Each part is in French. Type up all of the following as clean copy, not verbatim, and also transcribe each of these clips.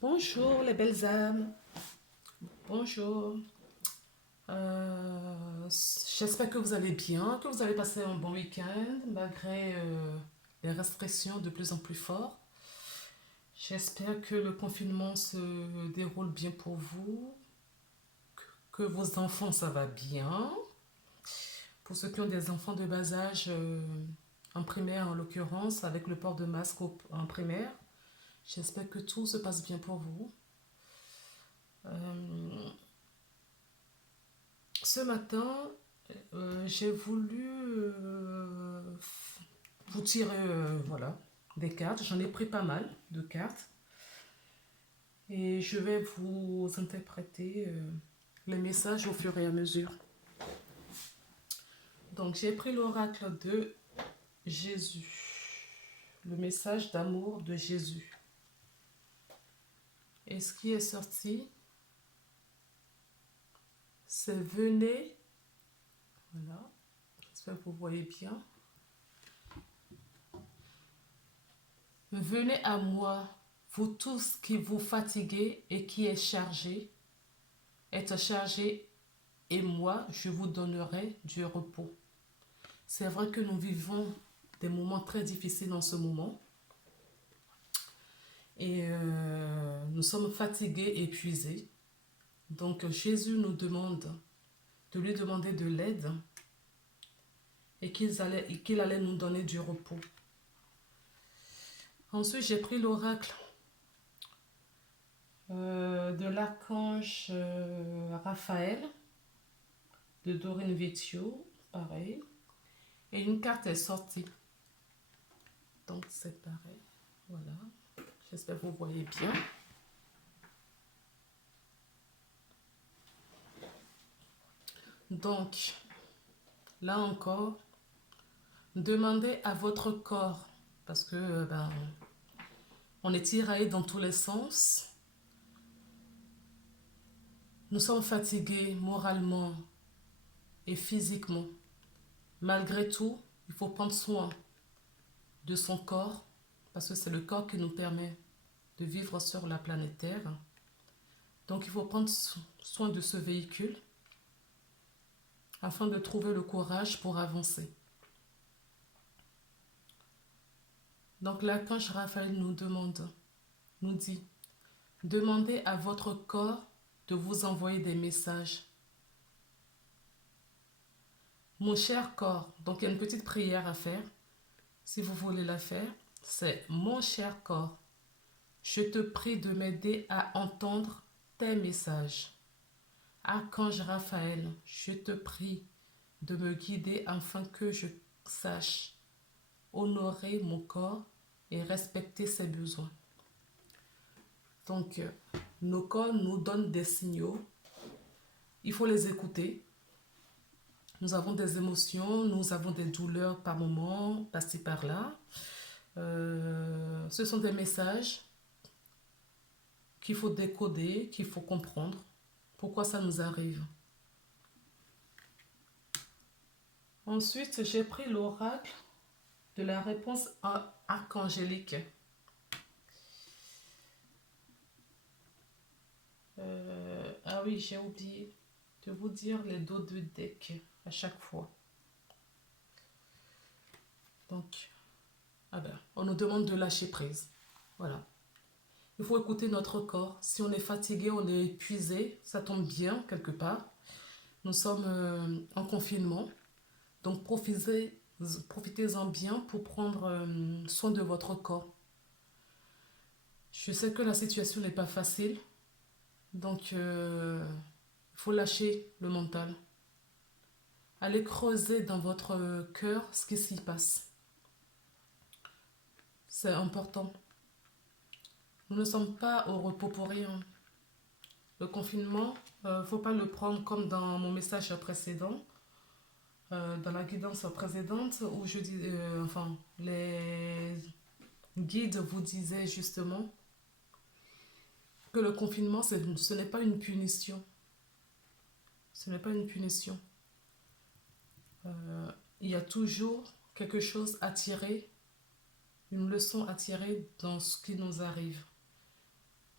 Bonjour les belles âmes, bonjour. J'espère que vous allez bien, que vous avez passé un bon week-end malgré les restrictions de plus en plus fortes. J'espère que le confinement se déroule bien pour vous, que vos enfants ça va bien. Pour ceux qui ont des enfants de bas âge, en primaire en l'occurrence, avec le port de masque en primaire, j'espère que tout se passe bien pour vous. Euh, Ce matin, j'ai voulu vous tirer voilà, des cartes. J'en ai pris pas mal de cartes. Et je vais vous interpréter les messages au fur et à mesure. Donc j'ai pris l'oracle de Jésus. Le message d'amour de Jésus. Et ce qui est sorti, c'est venez. Voilà. J'espère que vous voyez bien. Venez à moi, vous tous qui vous fatiguez et qui êtes chargés, et moi, je vous donnerai du repos. C'est vrai que nous vivons des moments très difficiles en ce moment. Et nous sommes fatigués, épuisés. Donc Jésus nous demande de lui demander de l'aide et qu'il allait nous donner du repos. Ensuite, j'ai pris l'oracle de l'archange Raphaël, de Dorine Vecchio, pareil. Et une carte est sortie. Donc c'est pareil. Voilà. J'espère que vous voyez bien. Donc, là encore, demandez à votre corps, parce que on est tiraillé dans tous les sens. Nous sommes fatigués moralement et physiquement. Malgré tout, il faut prendre soin de son corps, parce que c'est le corps qui nous permet de vivre sur la planète Terre. Donc il faut prendre soin de ce véhicule afin de trouver le courage pour avancer. Donc l'archange Raphaël nous dit, demandez à votre corps de vous envoyer des messages. Mon cher corps, donc il y a une petite prière à faire, si vous voulez la faire, c'est mon cher corps, je te prie de m'aider à entendre tes messages. Archange Raphaël, je te prie de me guider afin que je sache honorer mon corps et respecter ses besoins. Donc, nos corps nous donnent des signaux. Il faut les écouter. Nous avons des émotions, nous avons des douleurs par moments, par-ci par-là. Ce sont des messages qu'il faut décoder, qu'il faut comprendre. Pourquoi ça nous arrive. Ensuite, j'ai pris l'oracle de la réponse archangélique. Ah oui, j'ai oublié de vous dire les dos de deck à chaque fois. Donc, on nous demande de lâcher prise. Voilà. Il faut écouter notre corps. Si on est fatigué, on est épuisé, ça tombe bien quelque part. Nous sommes en confinement. Donc, profitez-en bien pour prendre soin de votre corps. Je sais que la situation n'est pas facile. Donc, il faut lâcher le mental. Allez creuser dans votre cœur ce qui s'y passe. C'est important. Nous ne sommes pas au repos pour rien. Le confinement, il ne faut pas le prendre comme dans mon message précédent, dans la guidance précédente, où je dis, les guides vous disaient justement que le confinement, ce n'est pas une punition. Ce n'est pas une punition. Il y a toujours quelque chose à tirer, une leçon à tirer dans ce qui nous arrive.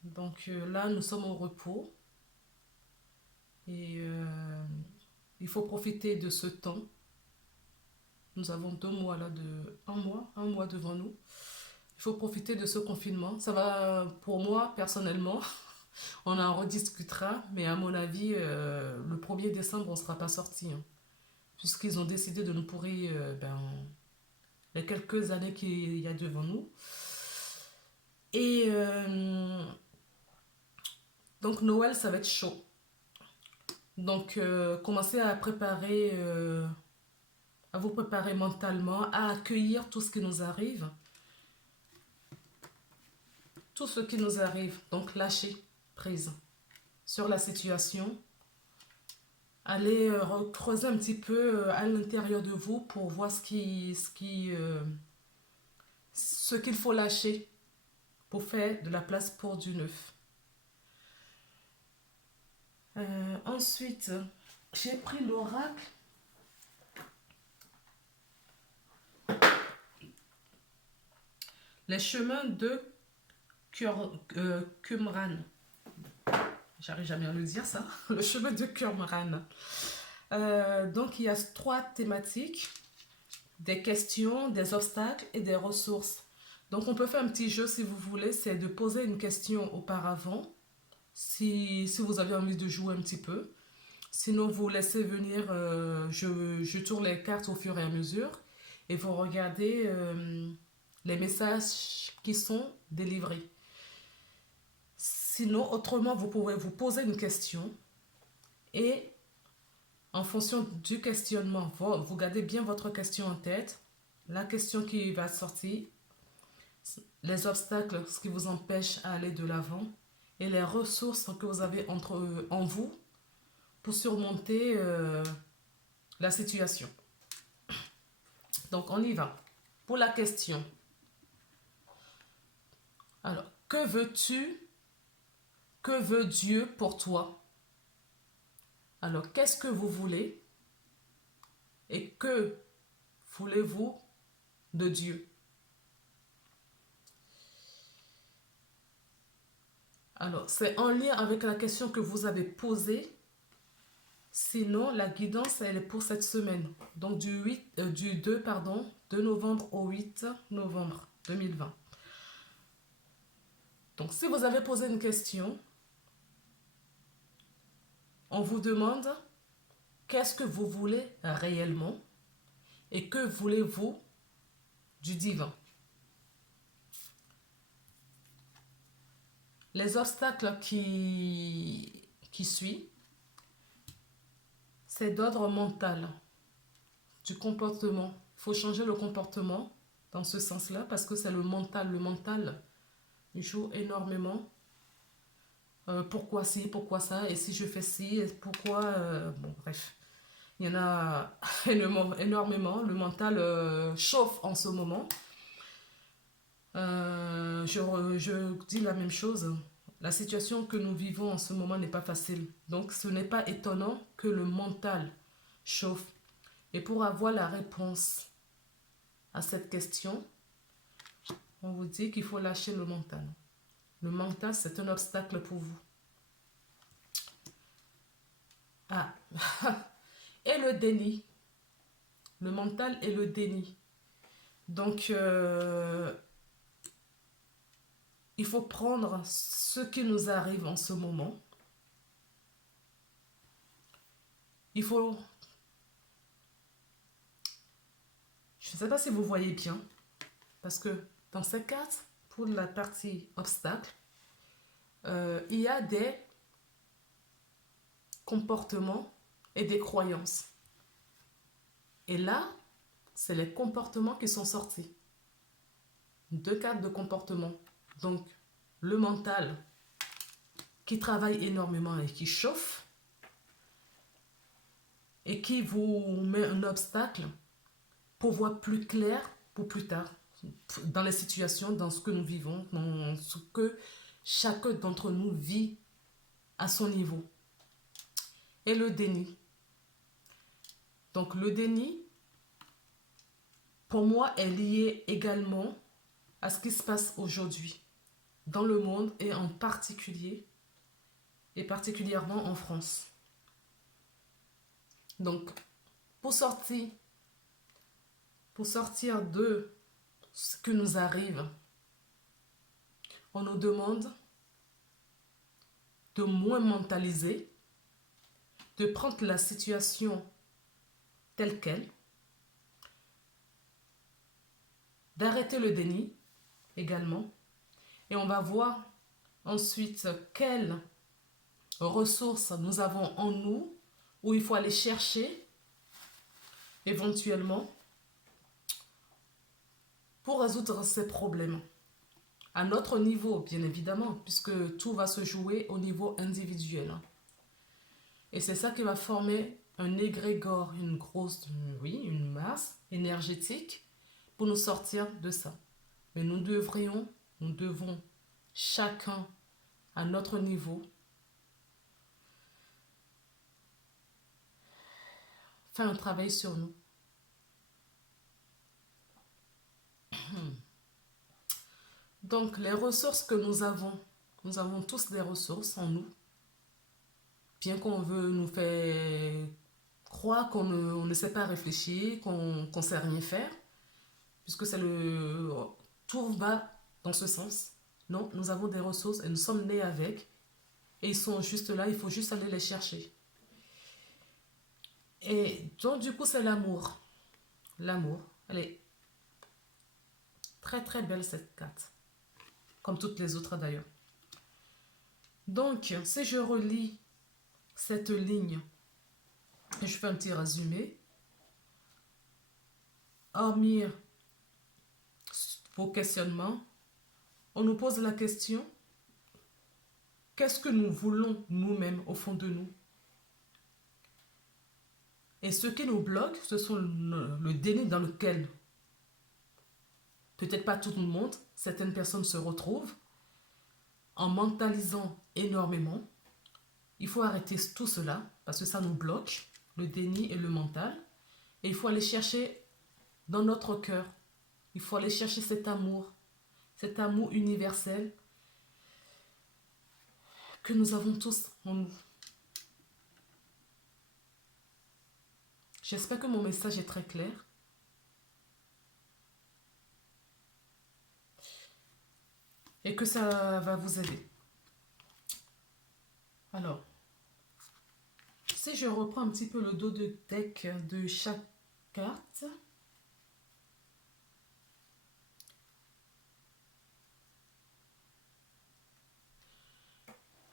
Donc là, nous sommes au repos et il faut profiter de ce temps. Nous avons 2 mois là, un mois devant nous. Il faut profiter de ce confinement. Ça va pour moi, personnellement, on en rediscutera, mais à mon avis, le 1er décembre, on ne sera pas sorti, hein, puisqu'ils ont décidé de nous pourrir les quelques années qu'il y a devant nous. Et donc Noël, ça va être chaud. Donc commencez à vous préparer mentalement, à accueillir tout ce qui nous arrive. Tout ce qui nous arrive. Donc lâchez prise sur la situation. Allez creuser un petit peu à l'intérieur de vous pour voir ce qu'il faut lâcher pour faire de la place pour du neuf. Ensuite, j'ai pris l'oracle. Les chemins de Qumran. J'arrive jamais à le dire ça. Le chemin de Qumran. Donc il y a 3 thématiques. Des questions, des obstacles et des ressources. Donc on peut faire un petit jeu si vous voulez. C'est de poser une question auparavant. Si vous avez envie de jouer un petit peu. Sinon vous laissez venir. Je tourne les cartes au fur et à mesure. Et vous regardez les messages qui sont délivrés. Sinon, autrement, vous pouvez vous poser une question et en fonction du questionnement, vous gardez bien votre question en tête, la question qui va sortir, les obstacles, ce qui vous empêche à aller de l'avant et les ressources que vous avez en vous pour surmonter la situation. Donc, on y va. Pour la question. Alors, que veux-tu? Que veut Dieu pour toi? Alors, qu'est-ce que vous voulez? Et que voulez-vous de Dieu? Alors, c'est en lien avec la question que vous avez posée. Sinon, la guidance, elle est pour cette semaine. Donc, du 2 novembre au 8 novembre 2020. Donc, si vous avez posé une question, on vous demande qu'est-ce que vous voulez réellement et que voulez-vous du divin. Les obstacles qui suivent, c'est d'ordre mental, du comportement. Il faut changer le comportement dans ce sens-là parce que c'est le mental. Le mental joue énormément. Pourquoi ci, pourquoi ça, et si je fais ci, pourquoi... bon, bref. Il y en a énormément. Le mental chauffe en ce moment. Je dis la même chose. La situation que nous vivons en ce moment n'est pas facile. Donc ce n'est pas étonnant que le mental chauffe. Et pour avoir la réponse à cette question, on vous dit qu'il faut lâcher le mental. Le mental, c'est un obstacle pour vous. Ah, et le déni. Le mental et le déni. Donc, il faut prendre ce qui nous arrive en ce moment. Il faut... Je ne sais pas si vous voyez bien, parce que dans ces cartes, pour la partie obstacle, il y a des comportements et des croyances. Et là, c'est les comportements qui sont sortis. 2 cartes de comportement. Donc, le mental qui travaille énormément et qui chauffe et qui vous met un obstacle pour voir plus clair pour plus tard dans les situations, dans ce que nous vivons, dans ce que chacun d'entre nous vit à son niveau. Et le déni. Donc le déni, pour moi, est lié également à ce qui se passe aujourd'hui. dans le monde et particulièrement en France. Donc, pour sortir de ce que nous arrive, on nous demande de moins mentaliser, de prendre la situation telle qu'elle, d'arrêter le déni également. Et on va voir ensuite quelles ressources nous avons en nous, où il faut aller chercher éventuellement pour résoudre ces problèmes. À notre niveau, bien évidemment, puisque tout va se jouer au niveau individuel. Et c'est ça qui va former un égrégore, une masse énergétique pour nous sortir de ça. Mais nous devons chacun à notre niveau faire un travail sur nous. Donc, les ressources que nous avons tous des ressources en nous, bien qu'on veut nous faire croire qu'on ne sait pas réfléchir, qu'on ne sait rien faire, puisque tout va dans ce sens. Non, nous avons des ressources et nous sommes nés avec, et ils sont juste là, il faut juste aller les chercher. Et donc, du coup, c'est l'amour. L'amour, elle est très très belle cette carte, comme toutes les autres d'ailleurs. Donc, si je relis cette ligne, et je fais un petit résumé, hormis vos questionnements, on nous pose la question, qu'est-ce que nous voulons nous-mêmes au fond de nous? Et ce qui nous bloque, ce sont le déni dans lequel peut-être pas tout le monde, certaines personnes se retrouvent en mentalisant énormément. Il faut arrêter tout cela parce que ça nous bloque, le déni et le mental. Et il faut aller chercher dans notre cœur. Il faut aller chercher cet amour universel que nous avons tous en nous. J'espère que mon message est très clair. Et que ça va vous aider. Alors, si je reprends un petit peu le dos de deck de chaque carte.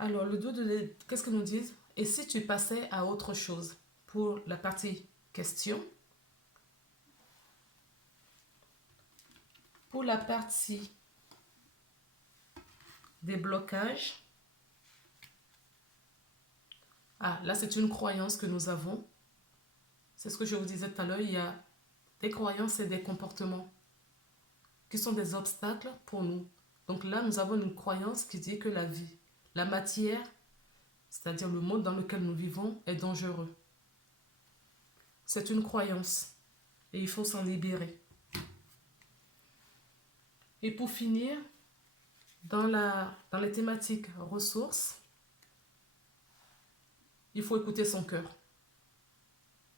Alors, le dos de deck, qu'est-ce que nous disent? Et si tu passais à autre chose? Pour la partie question. Pour la partie des blocages. Ah, là, c'est une croyance que nous avons. C'est ce que je vous disais tout à l'heure. Il y a des croyances et des comportements qui sont des obstacles pour nous. Donc là, nous avons une croyance qui dit que la vie, la matière, c'est-à-dire le monde dans lequel nous vivons, est dangereux. C'est une croyance et il faut s'en libérer. Et pour finir, dans les thématiques ressources, il faut écouter son cœur.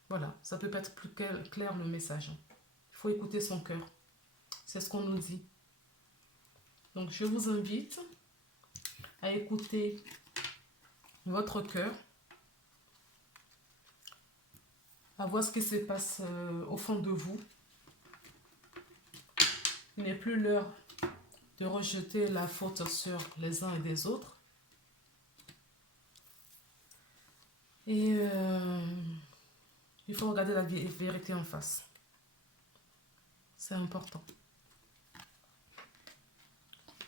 Voilà, ça peut pas être plus clair le message. Il faut écouter son cœur. C'est ce qu'on nous dit. Donc, je vous invite à écouter votre cœur, à voir ce qui se passe au fond de vous. Il n'est plus l'heure de rejeter la faute sur les uns et des autres. Et il faut regarder la vérité en face. C'est important.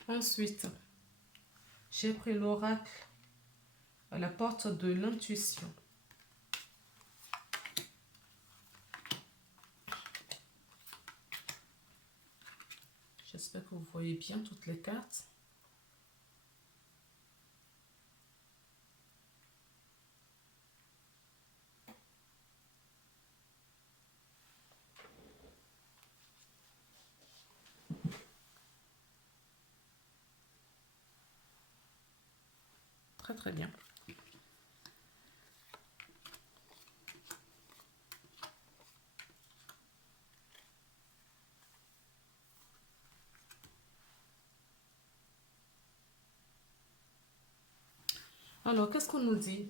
Ensuite, j'ai pris l'oracle à la porte de l'intuition. J'espère que vous voyez bien toutes les cartes. Très très bien. Alors, qu'est-ce qu'on nous dit?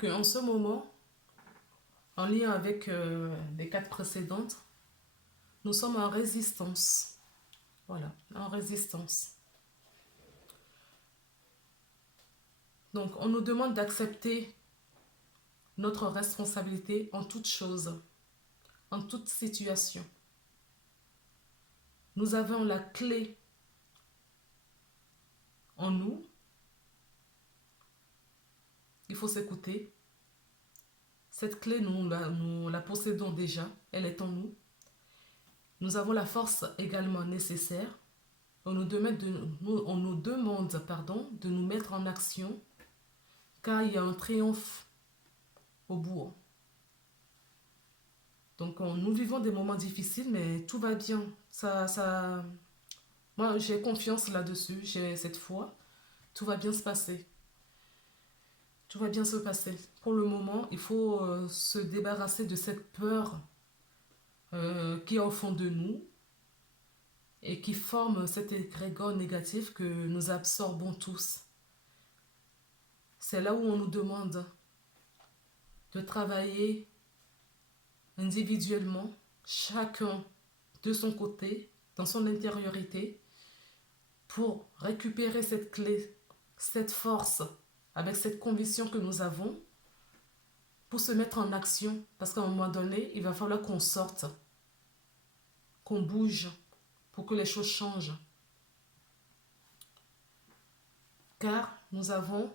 Qu'en ce moment, en lien avec les cartes précédentes, nous sommes en résistance. Voilà, en résistance. Donc, on nous demande d'accepter notre responsabilité en toute chose, en toute situation. Nous avons la clé en nous. Il faut s'écouter. Cette clé, nous la possédons déjà. Elle est en nous. Nous avons la force également nécessaire. On nous demande de nous mettre en action, car il y a un triomphe au bout. Donc, nous vivons des moments difficiles, mais tout va bien. Moi, j'ai confiance là-dessus, j'ai cette foi. Tout va bien se passer. Tout va bien se passer. Pour le moment, il faut se débarrasser de cette peur qui est au fond de nous et qui forme cet égrégore négatif que nous absorbons tous. C'est là où on nous demande de travailler individuellement, chacun de son côté, dans son intériorité, pour récupérer cette clé, cette force, avec cette conviction que nous avons, pour se mettre en action. Parce qu'à un moment donné, il va falloir qu'on sorte, qu'on bouge, pour que les choses changent. Car nous allons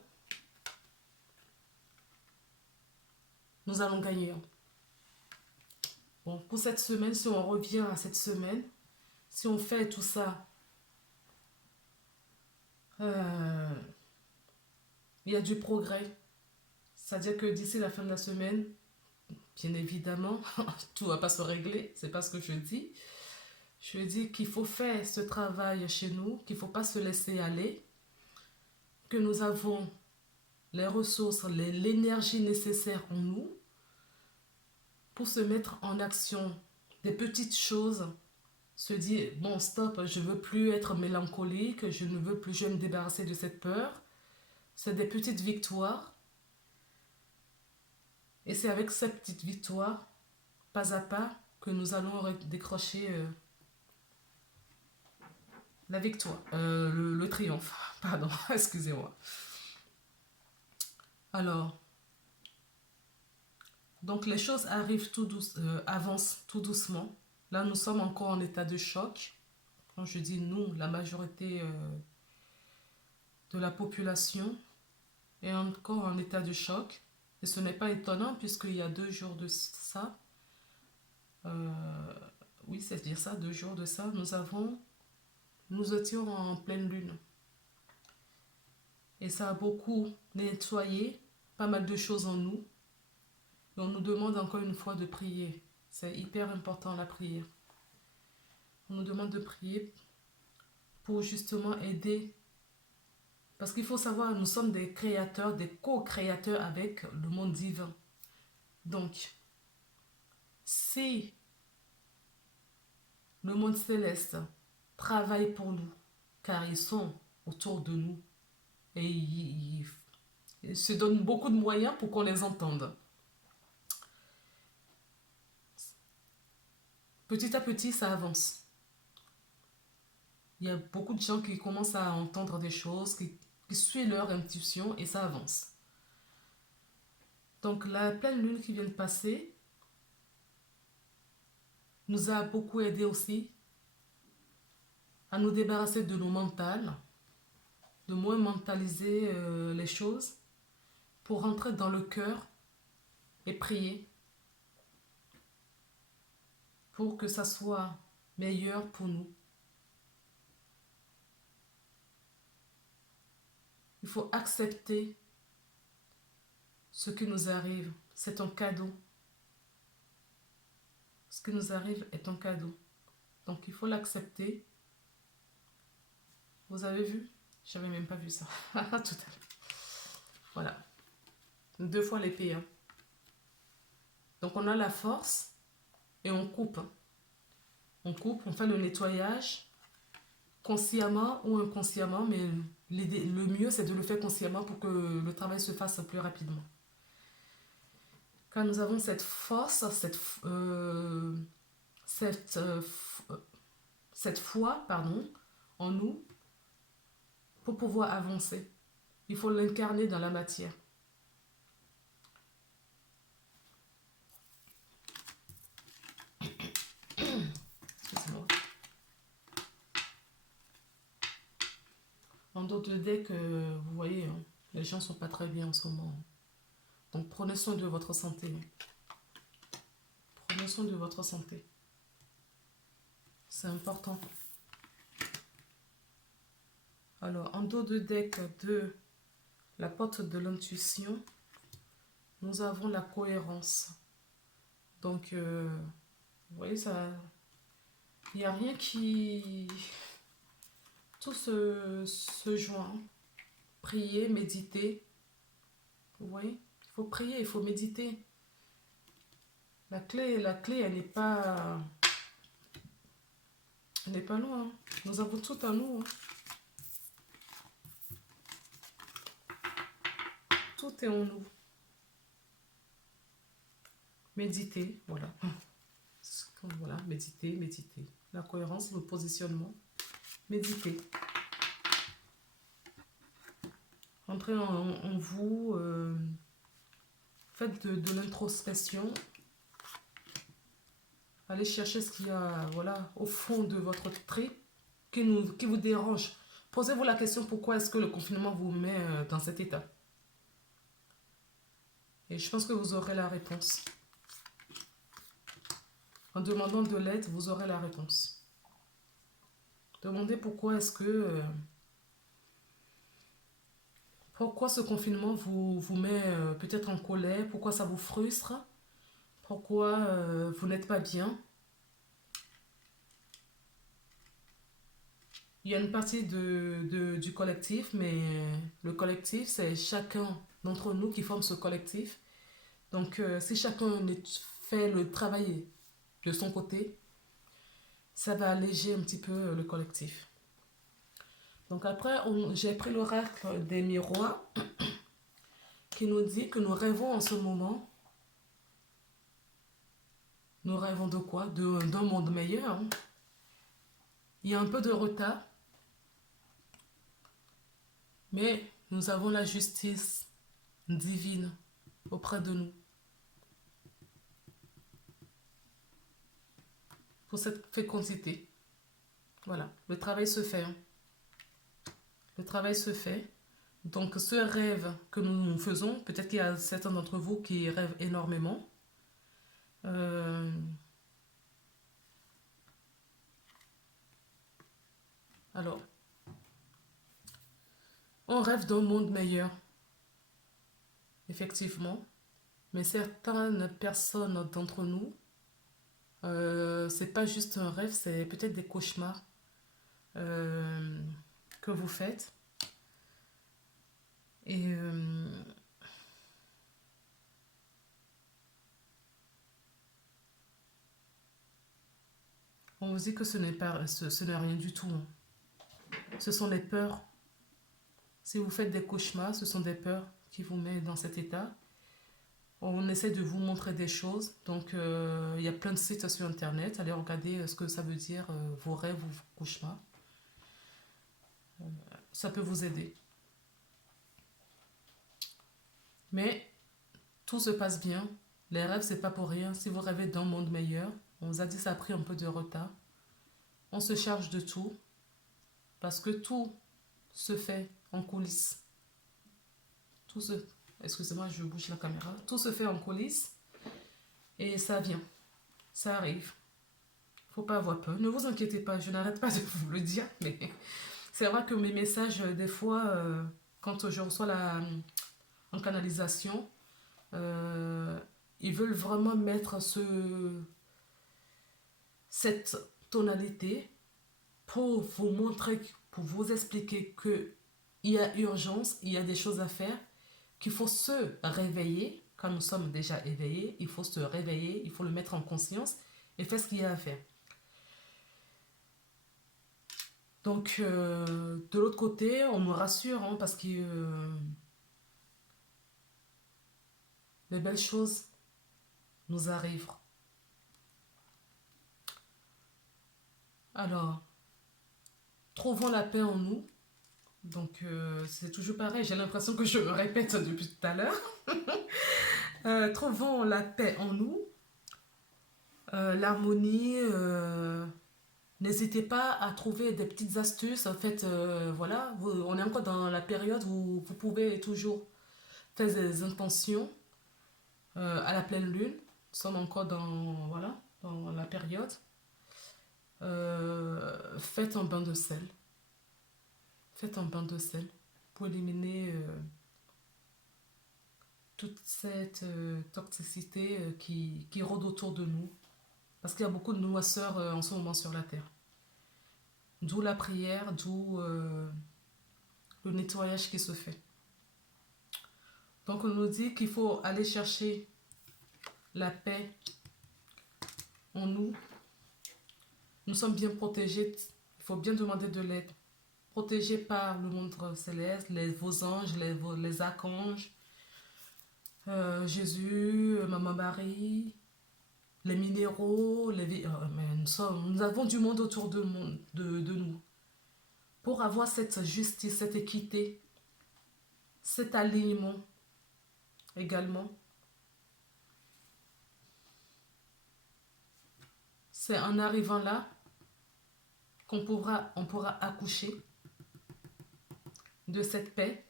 gagner. Bon, pour cette semaine, si on revient à cette semaine, si on fait tout ça, il y a du progrès. C'est-à-dire que d'ici la fin de la semaine, bien évidemment, tout ne va pas se régler, c'est pas ce que je dis. Je dis qu'il faut faire ce travail chez nous, qu'il ne faut pas se laisser aller, que nous avons les ressources, l'énergie nécessaire en nous pour se mettre en action. Des petites choses, se dire, bon stop, je ne veux plus être mélancolique, je ne veux plus, je vais me débarrasser de cette peur. C'est des petites victoires. Et c'est avec ces petites victoires, pas à pas, que nous allons décrocher la victoire, le triomphe. Pardon, excusez-moi. Alors, donc les choses arrivent avancent tout doucement. Là, nous sommes encore en état de choc. Quand je dis nous, la majorité de la population est encore en état de choc. Et ce n'est pas étonnant puisqu'il y a 2 jours de ça, oui, c'est-à-dire ça, 2 jours de ça, nous étions en pleine lune. Et ça a beaucoup nettoyé pas mal de choses en nous. Et on nous demande encore une fois de prier. C'est hyper important la prière. On nous demande de prier pour justement aider. Parce qu'il faut savoir, nous sommes des créateurs, des co-créateurs avec le monde divin. Donc, si le monde céleste travaille pour nous, car ils sont autour de nous, et ils se donnent beaucoup de moyens pour qu'on les entende. Petit à petit, ça avance. Il y a beaucoup de gens qui commencent à entendre des choses, qui suivent leur intuition et ça avance. Donc la pleine lune qui vient de passer nous a beaucoup aidé aussi à nous débarrasser de nos mentales, de moins mentaliser les choses pour rentrer dans le cœur et prier pour que ça soit meilleur pour nous. Il faut accepter ce qui nous arrive. C'est un cadeau. Ce qui nous arrive est un cadeau. Donc il faut l'accepter. Vous avez vu? J'avais même pas vu ça. Tout à l'heure. Voilà. 2 fois l'épée. Hein. Donc on a la force et on coupe. On coupe, on fait le nettoyage consciemment ou inconsciemment, mais le mieux c'est de le faire consciemment pour que le travail se fasse plus rapidement. Quand nous avons cette force, cette foi, pardon, en nous, pour pouvoir avancer, il faut l'incarner dans la matière. Excusez-moi. En d'autres deck, vous voyez, hein, les gens ne sont pas très bien en ce moment. Donc prenez soin de votre santé. Prenez soin de votre santé. C'est important. Alors, en dos de deck de la porte de l'intuition, nous avons la cohérence. Donc, vous voyez, ça, il n'y a rien qui... Tout se joint. Prier, méditer. Vous voyez, il faut prier, il faut méditer. La clé, elle n'est pas loin. Hein. Nous avons tout en nous. Hein. Tout est en nous. Méditer, voilà. Voilà, méditer. La cohérence, le positionnement. Méditer. Entrez en vous. Faites de l'introspection. Allez chercher ce qu'il y a, voilà, au fond de votre trip qui vous dérange. Posez-vous la question, pourquoi est-ce que le confinement vous met dans cet état? Et je pense que vous aurez la réponse. En demandant de l'aide, vous aurez la réponse. Demandez pourquoi est-ce que... pourquoi ce confinement vous met peut-être en colère, pourquoi ça vous frustre, pourquoi vous n'êtes pas bien. Il y a une partie du collectif, mais le collectif, c'est chacun d'entre nous qui forme ce collectif. Donc, si chacun fait le travail de son côté, ça va alléger un petit peu le collectif. Donc après, j'ai pris l'oracle des miroirs qui nous dit que nous rêvons en ce moment. Nous rêvons de quoi? D'un monde meilleur. Hein. Il y a un peu de retard, mais nous avons la justice divine auprès de nous. Pour cette fécondité. Voilà, le travail se fait. Hein. Le travail se fait. Donc ce rêve que nous faisons, peut-être qu'il y a certains d'entre vous qui rêvent énormément. Alors, on rêve d'un monde meilleur, effectivement, mais certaines personnes d'entre nous, c'est pas juste un rêve, c'est peut-être des cauchemars que vous faites. Et on vous dit que ce n'est rien du tout. Hein. Ce sont les peurs. Si vous faites des cauchemars, ce sont des peurs qui vous mettent dans cet état. On essaie de vous montrer des choses. Donc, il y a plein de sites sur Internet. Allez regarder ce que ça veut dire, vos rêves ou vos cauchemars. Ça peut vous aider. Mais tout se passe bien. Les rêves, c'est pas pour rien. Si vous rêvez d'un monde meilleur, on vous a dit que ça a pris un peu de retard. On se charge de tout. Parce que tout se fait en coulisses. Excusez-moi, je bouge la caméra. Tout se fait en coulisses. Et ça vient. Ça arrive. Faut pas avoir peur. Ne vous inquiétez pas, je n'arrête pas de vous le dire. Mais c'est vrai que mes messages, des fois, quand je reçois en canalisation, ils veulent vraiment mettre cette tonalité pour vous montrer, pour vous expliquer que il y a urgence, il y a des choses à faire, qu'il faut se réveiller. Quand nous sommes déjà éveillés, il faut se réveiller, il faut le mettre en conscience et faire ce qu'il y a à faire. Donc, de l'autre côté, on me rassure hein, parce que les belles choses nous arrivent. Alors, trouvons la paix en nous. Donc, c'est toujours pareil, j'ai l'impression que je me répète depuis tout à l'heure. Trouvons la paix en nous, l'harmonie. N'hésitez pas à trouver des petites astuces. En fait, voilà, on est encore dans la période où vous pouvez toujours faire des intentions à la pleine lune. Nous sommes encore dans, voilà, dans la période. Faites un bain de sel. Faites un bain de sel pour éliminer toute cette toxicité qui rôde autour de nous. Parce qu'il y a beaucoup de noirceur en ce moment sur la Terre. D'où la prière, d'où le nettoyage qui se fait. Donc on nous dit qu'il faut aller chercher la paix en nous. Nous sommes bien protégés. Il faut bien demander de l'aide. Protégés par le monde céleste, vos anges, les archanges, Jésus, Maman Marie, les minéraux. Nous avons du monde autour de nous. Pour avoir cette justice, cette équité, cet alignement également. C'est en arrivant là qu'on pourra accoucher de cette paix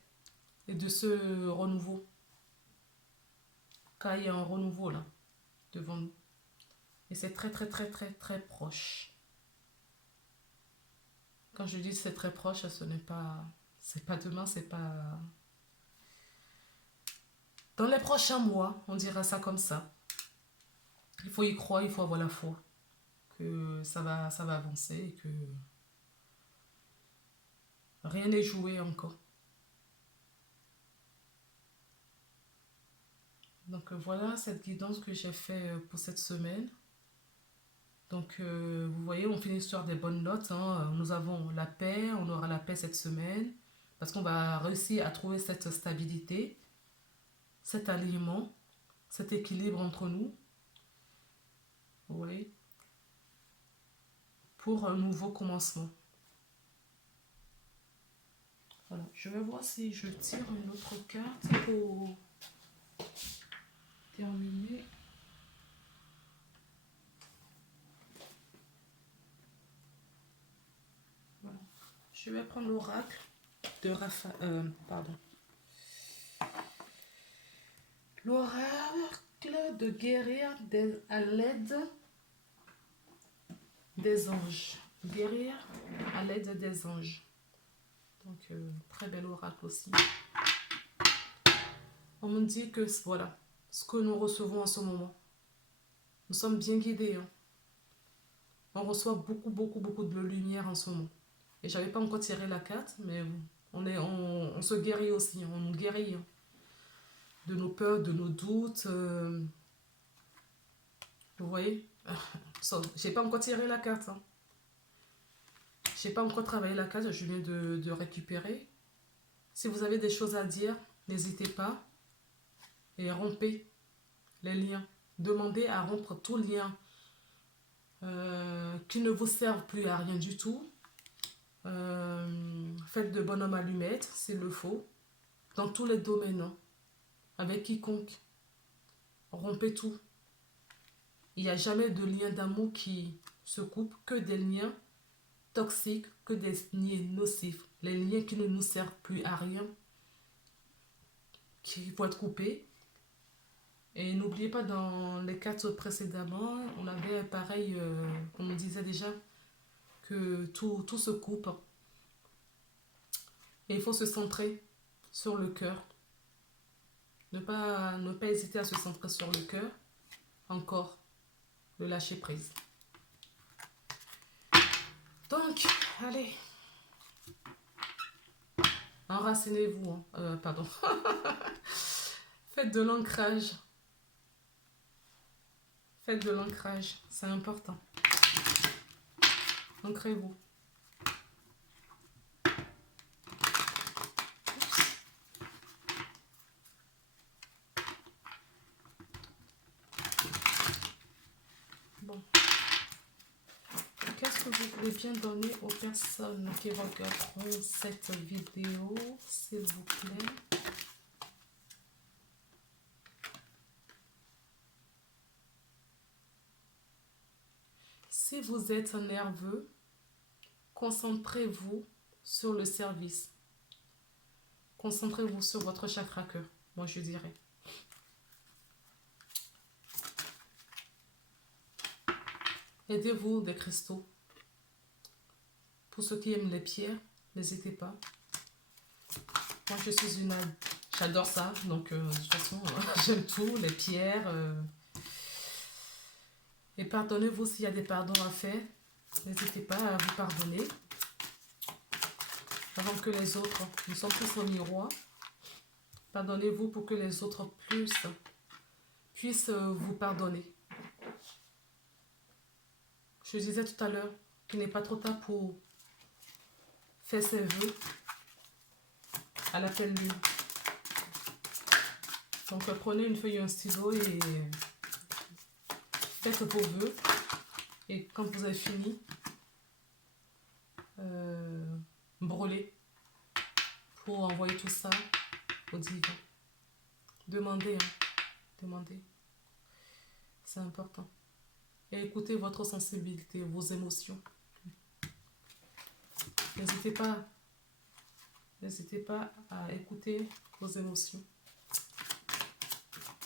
et de ce renouveau. Car il y a un renouveau là, devant nous. Et c'est très, très, très, très, très proche. Quand je dis c'est très proche, ce n'est pas... C'est pas demain, c'est pas... Dans les prochains mois, on dira ça comme ça. Il faut y croire, il faut avoir la foi. Que ça va avancer et que... Rien n'est joué encore. Donc voilà cette guidance que j'ai fait pour cette semaine. Donc vous voyez, on finit sur des bonnes notes. Hein. Nous avons la paix, on aura la paix cette semaine. Parce qu'on va réussir à trouver cette stabilité, cet alignement, cet équilibre entre nous. Vous voyez, pour un nouveau commencement. Voilà, je vais voir si je tire une autre carte pour terminer. Voilà. Je vais prendre l'oracle de Raphaël. Pardon. L'oracle de guérir à l'aide des anges. Guérir à l'aide des anges. Donc, très bel oracle aussi. On me dit que voilà, ce que nous recevons en ce moment. Nous sommes bien guidés. Hein. On reçoit beaucoup, beaucoup, beaucoup de lumière en ce moment. Et j'avais pas encore tiré la carte, mais on se guérit aussi. On nous guérit hein, de nos peurs, de nos doutes. Vous voyez j'ai pas encore tiré la carte. Hein. J'ai pas encore travaillé la carte, je viens de récupérer. Si vous avez des choses à dire, n'hésitez pas. Et rompez les liens. Demandez à rompre tout lien qui ne vous servent plus à rien du tout. Faites de bonhomme allumette, s'il le faut. Dans tous les domaines. Hein. Avec quiconque. Rompez tout. Il n'y a jamais de lien d'amour qui se coupe, que des liens toxiques, que des liens nocifs. Les liens qui ne nous servent plus à rien, qui vont être coupés. Et n'oubliez pas, dans les cartes précédemment, on avait pareil, on nous disait déjà que tout se coupe. Et il faut se centrer sur le cœur. Ne pas hésiter à se centrer sur le cœur. Encore, le lâcher prise. Donc, allez. Enracinez-vous. Pardon. Faites de l'ancrage. Faites de l'ancrage. C'est important. Ancrez-vous. Bon. Qu'est-ce que vous voulez bien donner aux personnes qui regarderont cette vidéo, s'il vous plaît? Si vous êtes nerveux, concentrez-vous sur le service. Concentrez-vous sur votre chakra cœur, moi je dirais. Aidez-vous des cristaux. Pour ceux qui aiment les pierres, n'hésitez pas. Moi je suis une... J'adore ça, donc de toute façon, j'aime tout, les pierres. Et pardonnez-vous s'il y a des pardons à faire. N'hésitez pas à vous pardonner. Avant que les autres, nous sommes tous au miroir. Pardonnez-vous pour que les autres puissent vous pardonner. Je disais tout à l'heure qu'il n'est pas trop tard pour faire ses vœux à la pleine lune. Donc prenez une feuille et un stylo et faites vos vœux. Et quand vous avez fini, brûlez pour envoyer tout ça au divin. Demandez, hein. Demandez. C'est important. Et écoutez votre sensibilité, vos émotions. N'hésitez pas à écouter vos émotions.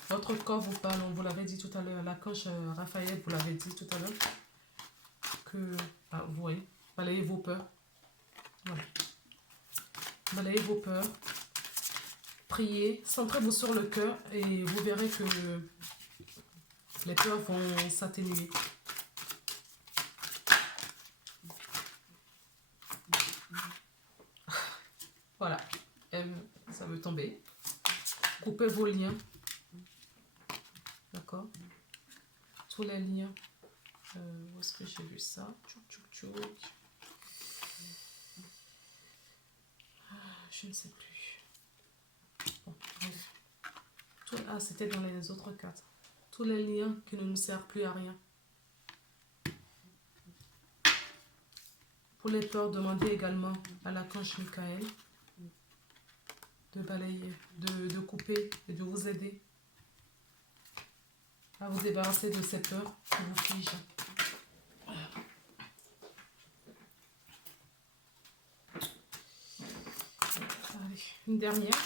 Votre corps vous parle, on vous l'avait dit tout à l'heure, l'archange Raphaël vous l'avait dit tout à l'heure, que, vous voyez, balayez vos peurs. Voilà. Balayez vos peurs. Priez, centrez-vous sur le cœur et vous verrez que les peurs vont s'atténuer. Voilà, ça veut tomber. Coupez vos liens. D'accord? Tous les liens. Où est-ce que j'ai vu ça? Tchouk, tchouk, tchouk. Je ne sais plus. Bon, bref. C'était dans les autres cartes. Tous les liens qui ne nous servent plus à rien. Pour les peurs, demandez également à l'archange Michael de balayer, de couper et de vous aider à vous débarrasser de ces peurs qui vous figent. Allez, une dernière,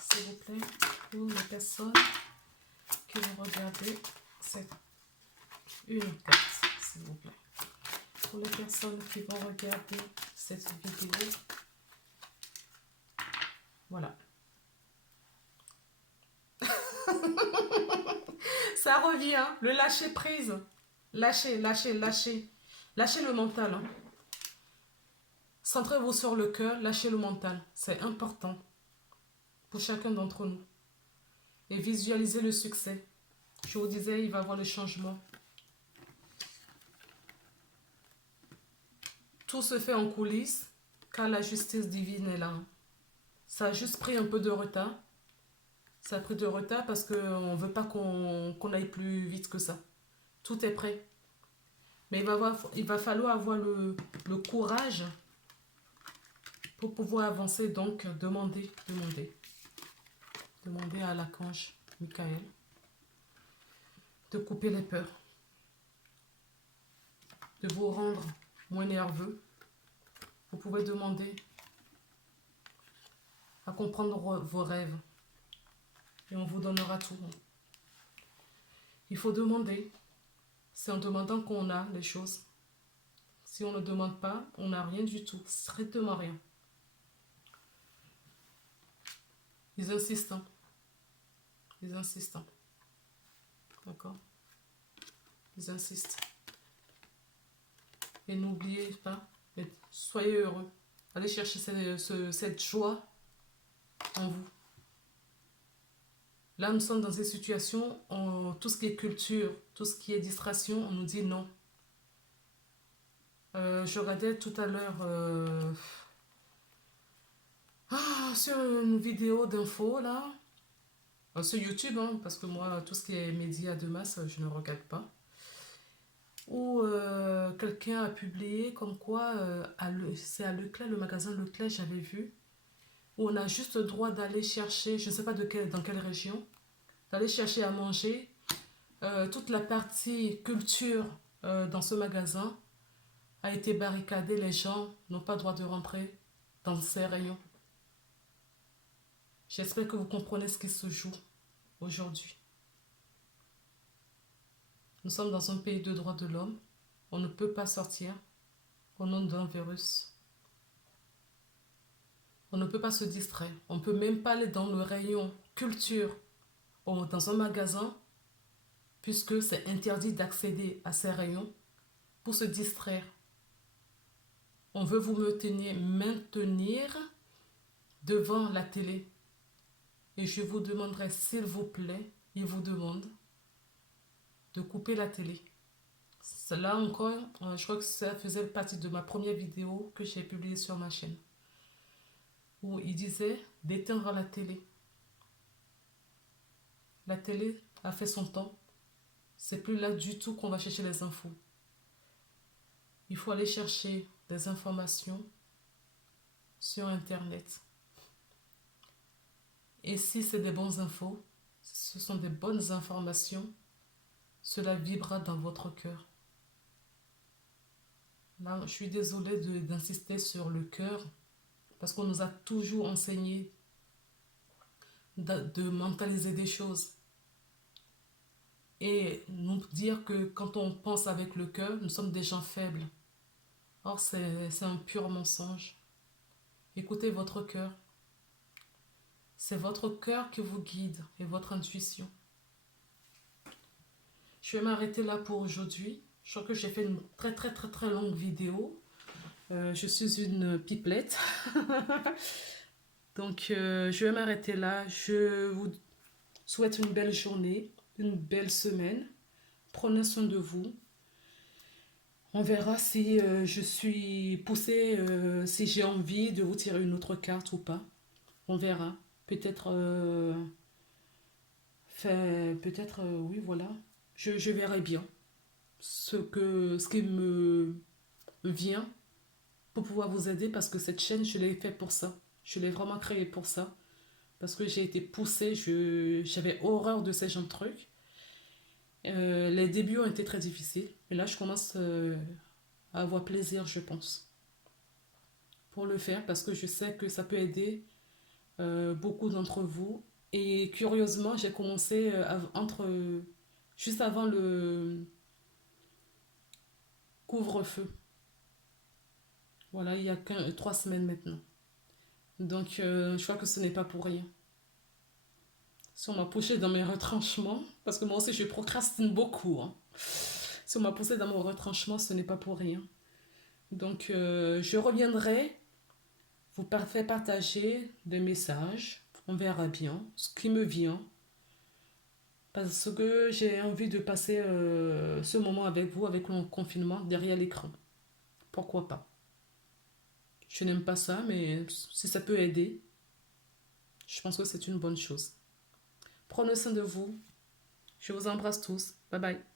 s'il vous plaît, pour les personnes qui vont regarder cette une carte, s'il vous plaît. Pour les personnes qui vont regarder cette vidéo, voilà. Ça revient, le lâcher prise. Lâchez, lâchez, lâchez. Lâchez le mental. Hein. Centrez-vous sur le cœur, lâchez le mental. C'est important pour chacun d'entre nous. Et visualisez le succès. Je vous disais, il va y avoir le changement. Tout se fait en coulisses, car la justice divine est là. Ça a juste pris un peu de retard. Ça a pris de retard parce qu'on ne veut pas qu'on aille plus vite que ça. Tout est prêt. Mais il va falloir avoir le courage pour pouvoir avancer. Donc, demandez à l'archange Michael de couper les peurs, de vous rendre moins nerveux. Vous pouvez demander à comprendre vos rêves et on vous donnera tout. Il faut demander. C'est en demandant qu'on a les choses. Si on ne demande pas, on n'a rien du tout, strictement rien. Ils insistent. Hein. Ils insistent. D'accord? Ils insistent. Et n'oubliez pas, soyez heureux. Allez chercher cette joie en vous. Là, nous sommes dans une situation, tout ce qui est culture, tout ce qui est distraction, on nous dit non. Je regardais tout à l'heure sur une vidéo d'info, là, sur YouTube, hein, parce que moi, tout ce qui est médias de masse, je ne regarde pas. Où quelqu'un a publié comme quoi, c'est à Leclerc, le magasin Leclerc, j'avais vu, où on a juste le droit d'aller chercher, je ne sais pas dans quelle région, d'aller chercher à manger. Toute la partie culture dans ce magasin a été barricadée. Les gens n'ont pas le droit de rentrer dans ces rayons. J'espère que vous comprenez ce qui se joue aujourd'hui. Nous sommes dans un pays de droits de l'homme. On ne peut pas sortir au nom d'un virus. On ne peut pas se distraire. On ne peut même pas aller dans le rayon culture ou dans un magasin puisque c'est interdit d'accéder à ces rayons pour se distraire. On veut vous maintenir devant la télé. Et je vous demanderai, s'il vous plaît, il vous demande de couper la télé. Là encore, je crois que ça faisait partie de ma première vidéo que j'ai publiée sur ma chaîne, où il disait d'éteindre la télé. La télé a fait son temps. C'est plus là du tout qu'on va chercher les infos. Il faut aller chercher des informations sur Internet. Et si c'est des bonnes infos, ce sont des bonnes informations, cela vibrera dans votre cœur. Là, je suis désolée d'insister sur le cœur, parce qu'on nous a toujours enseigné de mentaliser des choses. Et nous dire que quand on pense avec le cœur, nous sommes des gens faibles. Or, c'est un pur mensonge. Écoutez votre cœur. C'est votre cœur qui vous guide et votre intuition. Je vais m'arrêter là pour aujourd'hui. Je crois que j'ai fait une très longue vidéo. Je suis une pipelette. Donc, je vais m'arrêter là. Je vous souhaite une belle journée, une belle semaine. Prenez soin de vous. On verra si je suis poussée, si j'ai envie de vous tirer une autre carte ou pas. On verra. Peut-être, oui, voilà. Je verrai bien ce qui me vient pour pouvoir vous aider, parce que cette chaîne, je l'ai fait pour ça. Je l'ai vraiment créée pour ça. Parce que j'ai été poussée, j'avais horreur de ces gens de trucs. Les débuts ont été très difficiles. Mais là, je commence à avoir plaisir, je pense, pour le faire, parce que je sais que ça peut aider beaucoup d'entre vous. Et curieusement, j'ai commencé juste avant le couvre-feu. Voilà, il y a 3 semaines maintenant. Donc, je crois que ce n'est pas pour rien. Si on m'a poussé dans mes retranchements, parce que moi aussi je procrastine beaucoup, hein. Si on m'a poussé dans mon retranchement, ce n'est pas pour rien. Donc, je reviendrai vous faire partager des messages. On verra bien ce qui me vient. Parce que j'ai envie de passer ce moment avec vous, avec le confinement, derrière l'écran. Pourquoi pas? Je n'aime pas ça, mais si ça peut aider, je pense que c'est une bonne chose. Prenez soin de vous. Je vous embrasse tous. Bye bye.